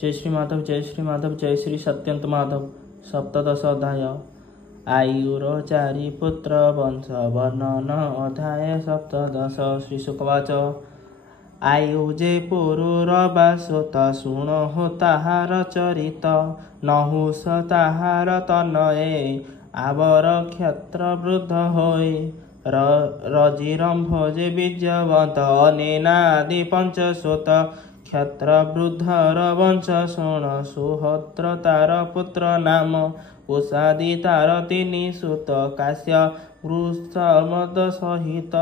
जय श्री माधव जय श्री माधव जय श्री सत्यंत माधव। सप्तदश अध्याय आयुर चारि पुत्र वंश वर्णन अध्याय सप्तदश। श्री शुकवाच आयु जे पुरुर बासोत शुण हो ताहार चरित नहुष ताहार तनये आवर क्षत्र वृद्ध होय रजिरंभ जे बीजवंत अनेनादि पंचसोत क्षत्र वृद्धर वंश शुण सुहोत्र तार पुत्र नाम उषादि तार तिनि सुत काश्य गृष्ठ मद सहित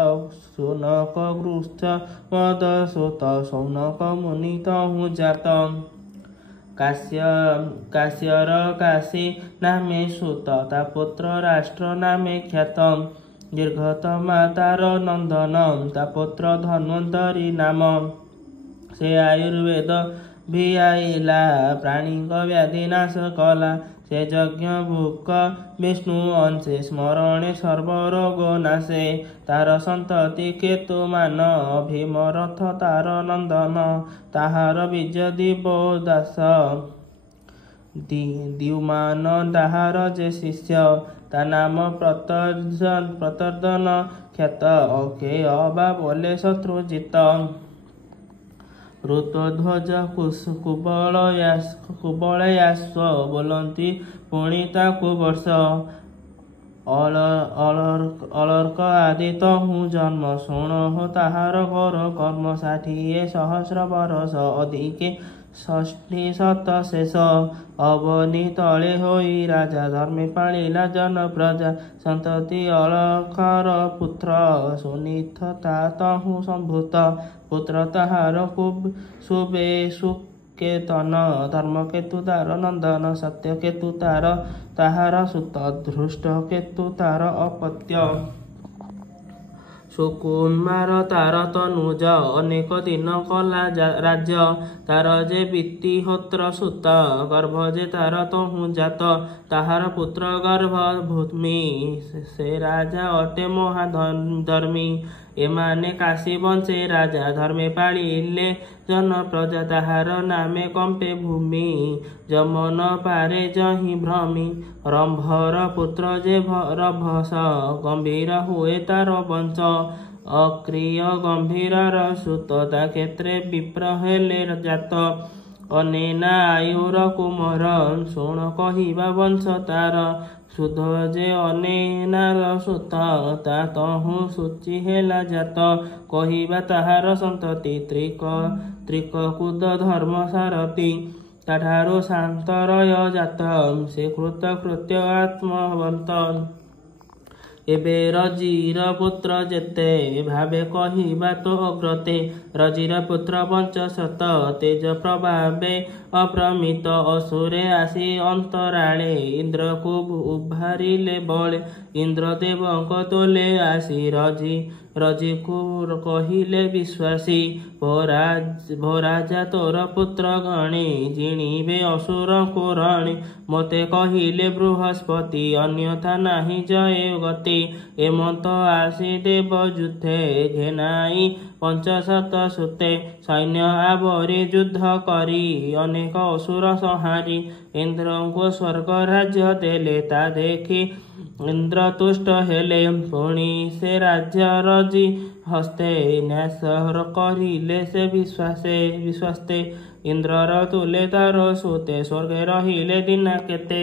सुनक गृष्ठ मद सुत सौनक मुनि तहु जात काश्यर काशी नामे सुत ता पुत्र राष्ट्र नामे ख्यात दीर्घतमा तार नंदन ता पुत्र धन्वंतरी नाम से आयुर्वेद भियाइला प्राणिक व्याधि नाश कला से यज्ञ भूक विष्णु अंशे स्मरणे सर्वरोग नाशे तार संतति केतु मान भीमरथ तार नंदन ताहार बीज दिवो दास द्युमान ताहार जे शिष्य ता नाम प्रतर्दन ख्यात अके अबा बोले शत्रुजित ऋतध्वज कुबलयास्व बोलती पुणी ताकु वर्ष अलर्क आदि तहु जन्म शुण हो ताहार घर कर्म 60 सहस्र बरस अधिके 60 शेष अवनी तले होई राजा धर्मे पालिला जन प्रजा संतति अलकार पुत्र सुनिथ ता तहु संभूत पुत्र ताहार शुभे सुकेतन धर्म केतु तार नंदन सत्य केतु ताहार सुत धृष्ट केतु तार अपत्य सुकुमार तार तनुज अनेक दिन कला राज्य तार जे वित्तिहोत्र सुत गर्भ जे तार तहु जात ताहार पुत्र गर्भ भूमि से राजा अटे महाधर्मी एमाने काशी वंशे राजा धर्मे पालिले जन प्रजा ताहार नामे कंपे भूमि जमन पारे जहि भ्रमी रंभर पुत्र जे रभस गंभीर हुए तार वंश अक्रिय गंभीरर सुत ता क्षेत्रे विप्र हेले जात अनेना आयुर कुमर शुण कहिबा वंश तार सुध जे अनेनार सुत ता तहु सूचि हेला जात कहिबा ताहार संतति त्रिककुद धर्म सारथी ताठारु शांतरय जात से कृत्य आत्मवंत एबे रजिर पुत्र जेते भावे कहिबा तो अग्रते रजिर पुत्र 500 तेज प्रभावे अप्रमित असुरे आसी अंतराळे इंद्र को उभारिले बळे इंद्रदेवंक तोले आसी रजी को कहिले विश्वासी भोराजा तोर पुत्र गणे जिणिबे असुर को रणि मते कहिले बृहस्पति अन्यथा नाही जय गति एमंत आसी देव युद्धे घेनाई 500 सुते सैन्य आवरी युद्ध करी अनेक असुर संहारी इंद्र को स्वर्ग राज्य देले ता देखी इंद्र तुष्ट हेले पुणी से राज्य रजी हस्ते न्यास करिले से विश्वास्ते इंद्रर तुले तार सुते स्वर्गे रहिले दिना केते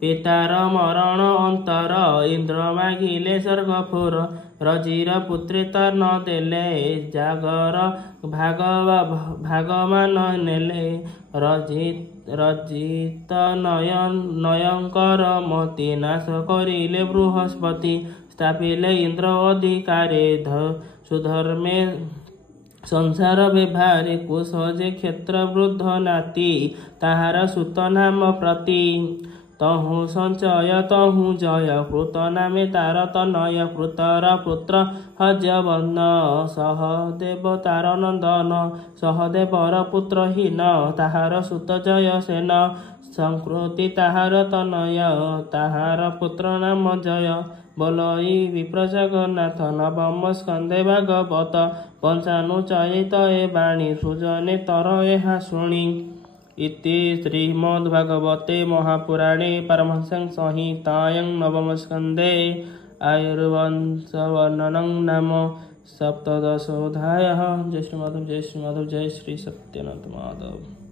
पितार मरण अंतर इंद्र मागिले स्वर्गपुर रजिर पुत्री तर न देले जागर भागमान नेले रजित नयंकर मति नाश करिले बृहस्पति स्थापिले इंद्र अधिकारे सुधर्मे संसार व्यवहारे कुश जे क्षेत्र वृद्ध नाती ताहार सुत नाम प्रति तहु संचय तहु जय कृत नामे तार तनय कृतर पुत्र हजवन सहदेव तार नंदन सहदेवर पुत्र हीन ताहार सुत जय सेन संकृति ताहार तनय ताहार पुत्र नाम जय बोलई विप्र जगन्नाथ नवम स्कंदे भागवत पंचानुचरित ए बाणी सुजने तर ଏହା ଶୁଣି इति श्रीमद्भगवते महापुराणे परमहंस संहितायां नवमस्कन्धे आयुर्वंशवर्णनं नाम सप्तदशोऽध्यायः। जय श्री माधव, जय श्री माधव, जय श्री सत्यनाथ माधव।